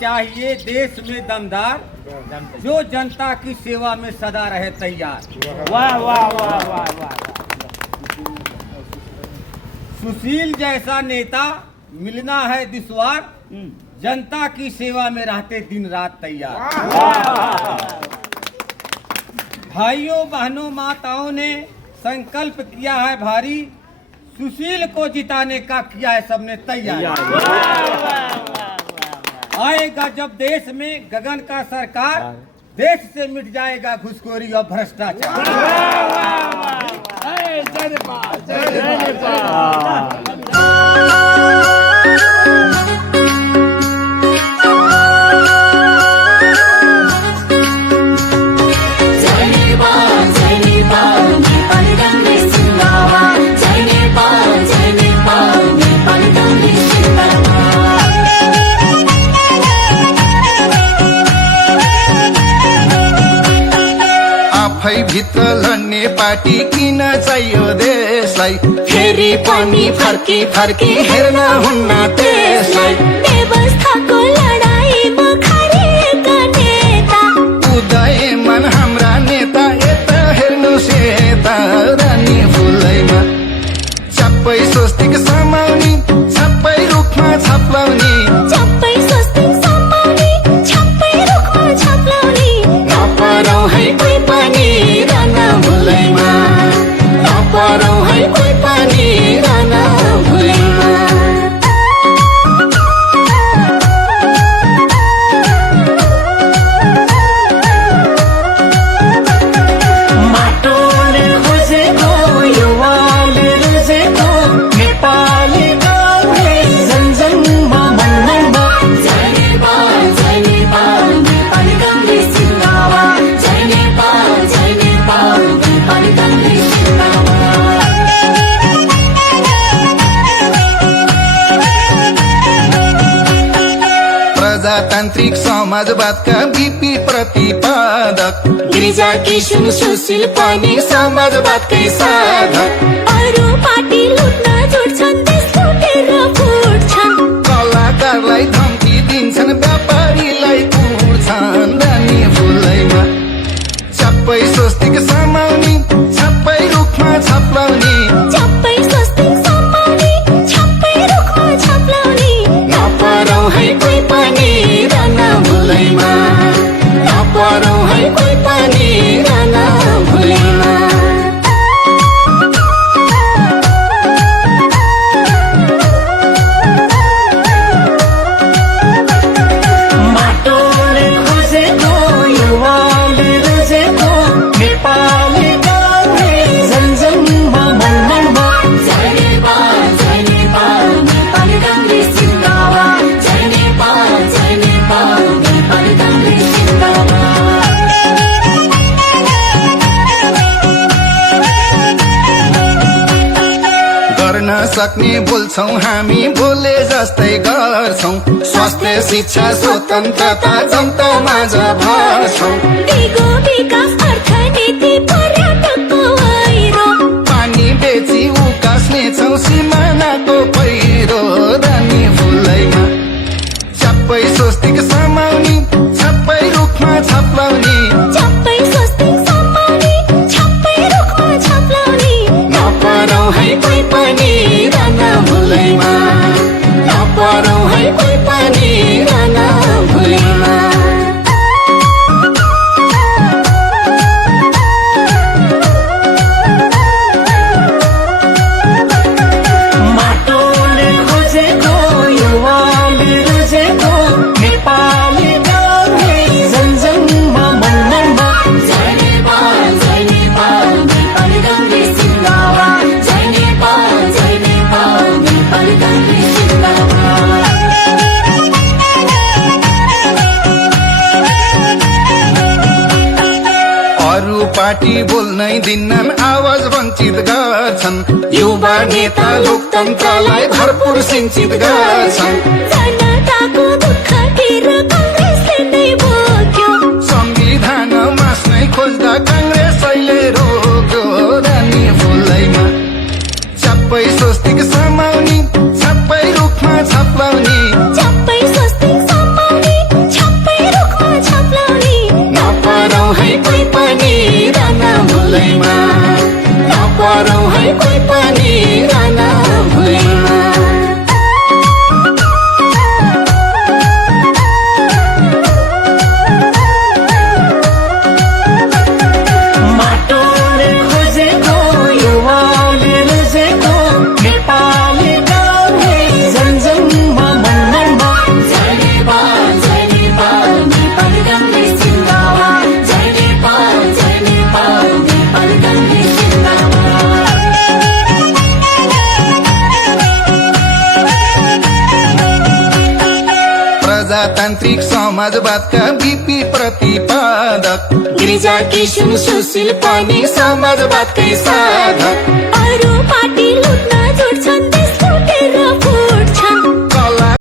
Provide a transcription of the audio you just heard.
चाहिए देश में दमदार, जो जनता की सेवा में सदा रहे तैयार। वाह वाह वाह वाह वाह। सुशील जैसा नेता मिलना है दुश्वार, जनता की सेवा में रहते दिन रात तैयार। भाइयों बहनों माताओं ने संकल्प किया है भारी, सुशील को जिताने का किया है सबने तैयार। आएगा जब देश में गगन का सरकार, देश से मिट जाएगा घुसखोरी और भ्रष्टाचार। भित्र लड्ने पार्टी किन चाहियो देशलाई, फेरि पनि फर्की फर्की हेर्न हुन्न त्यसलाई। व्यवस्थाको लडाईमा खरिएका नेता, उदयमान हाम्रा नेता यता हेर्नुस् यता। रानी फुलैमा सबै स्वस्तिक समाउने, सबै रुखमा छप्लाउने, सबै स्वस्तिक समाउने, सबै रुखमा छप्लाउने। नपरौ है कोही पनि राना फुलैमा, नपरौ है कोही पनि राना फुलैमा। माटोले खोजेको युवाले रोजेको नेपाली काङ्ग्रेस जनजनमा मनमा। जय नेपाल नेपाली काङ्ग्रेस जिन्दाबाद। जय नेपाल नेपाली काङ्ग्रेस जिन्दाबाद। प्रजातान्त्रिक समाजवादका बिपी प्रतिपादक, गिरिजा किशोर सुशील पनि समाजवादकै साधक। अरू पार्टी लुट्न जोड्छन्, देश लुटेर फुट्छन्। कलाकारलाई धम्की दिन्छन्, व्यापारीलाई कुर्छन्। रानी फुलैमा सबै स्वस्तिक समाउने, सबै रुखमा छप्लाउने, सबै स्वस्तिक समाउने, सबै रुखमा छप्लाउने। नपरौ है कोही पनि राना फुलैमा, नपरौ है कोही पनि राना फुलैमा। माटोले खोजेको युवाले रोजेको नेपाली काङ्ग्रेस जनजनमा मनमा। जय नेपाल नेपाली काङ्ग्रेस जिन्दाबाद। जय नेपाल नेपाली काङ्ग्रेस जिन्दाबाद। गर्न सक्ने बोल्छौ हामी, बोले जस्तै गर्छौं। स्वास्थ्य शिक्षा स्वतन्त्रता जनता माझ भर्छौं। दिगो विकास अर्थनीति पर्यटकको ऐरो, पानी बेची उकास्नेछौ सिमानाको पहिरो। रानी फुलैमा सबै स्वस्तिक समाउने, सबै रुखमा छप्लाउने, सबै स्वस्तिक समाउने, सबै रुखमा छप्लाउने। नपरौ है कोही पनि राना फुलैमा, नपरौ है कोही पनि राना फुलैमा। माटोले खोजेको युवाले रोजेको नेपाली काङ्ग्रेस जनजनमा मनमा। जय नेपाल नेपाली काङ्ग्रेस जिन्दाबाद। जय नेपाल नेपाली काङ्ग्रेस जिन्दाबाद। अरू पार्टी बोल्नै दिन्नन्, आवाज वञ्चित गर्छन्। युवा नेता लोकतन्त्रलाई भरपूर सिंचित गर्छन्। जनताको दुःख तिर काङ्ग्रेसले नै बोक्यो, संविधान मास्नै खोज्दा काङ्ग्रेसैले रोक्यो। रानी फुलैमा सबै स्वस्तिक समाउने, सबै रुखमा छप्लाउने, सबै स्वस्तिक समाउने, प्रजातान्त्रिक समाजवादका बिपी प्रतिपादक गिरिजा किशुन सुशील पनि समाजवादकै साधक अरू पार्टी लुट्न